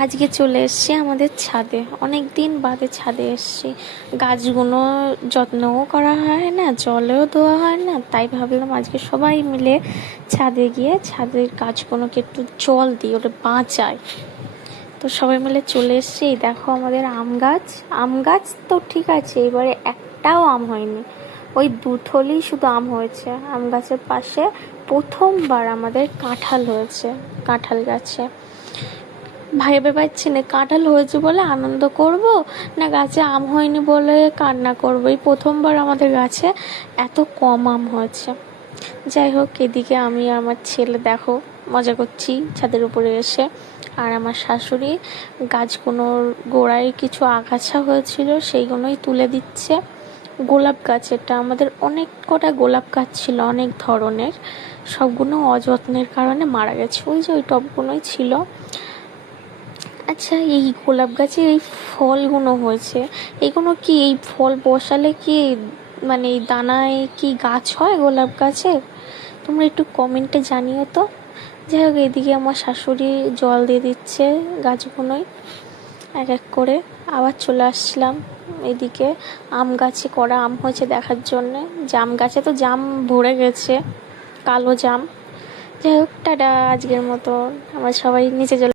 আজকে চলে এসছি আমাদের ছাদে, অনেক দিন বাদে ছাদে এসছি। গাছগুলো যত্নও করা হয় না, জলেও দেওয়া হয় না, তাই ভাবলাম আজকে সবাই মিলে ছাদে গিয়ে ছাদের গাছগুলোকে একটু জল দিই, ওটা বাঁচায়। তো সবাই মিলে চলে এসছি। এই দেখো আমাদের আম গাছ তো ঠিক আছে, এবারে একটাও আম হয়নি, ওই দুথলি শুধু আম হয়েছে। আম গাছের পাশে প্রথমবার আমাদের কাঁঠাল হয়েছে, কাঁঠাল গাছে। ভেবে পাচ্ছি না কাঁঠাল হয়েছে বলে আনন্দ করব, না গাছে আম হয়নি বলে কান্না করবো। এই প্রথমবার আমাদের গাছে এত কম আম হয়েছে। যাই হোক, এদিকে আমি আর আমার ছেলে দেখো মজা করছি ছাদের উপরে এসে, আর আমার শাশুড়ি গাছগুলোর গোড়ায় কিছু আগাছা হয়েছিল সেইগুলোই তুলে দিচ্ছে। গোলাপ গাছ, এটা আমাদের অনেক কটা গোলাপ গাছ ছিল অনেক ধরনের, সবগুলো অযত্নের কারণে মারা গেছে। ওই যে ওই টবগুলোই ছিল। আচ্ছা, এই গোলাপ গাছে এই ফলগুলো হয়েছে, এগুলো কি এই ফল বসালে কি মানে এই দানায় কি গাছ হয় গোলাপ গাছে? তোমরা একটু কমেন্টে জানিও তো। যাই হোক, এদিকে আমার শাশুড়ি জল দিয়ে দিচ্ছে গাছগুলোয় এক এক করে। আবার চলে আসছিলাম এদিকে আম গাছে কড়া আম হয়েছে দেখার জন্যে। জাম গাছে তো জাম ভরে গেছে, কালো জাম। যাই হোক, টাটা, আজকের মতো আমরা সবাই নিচে চলে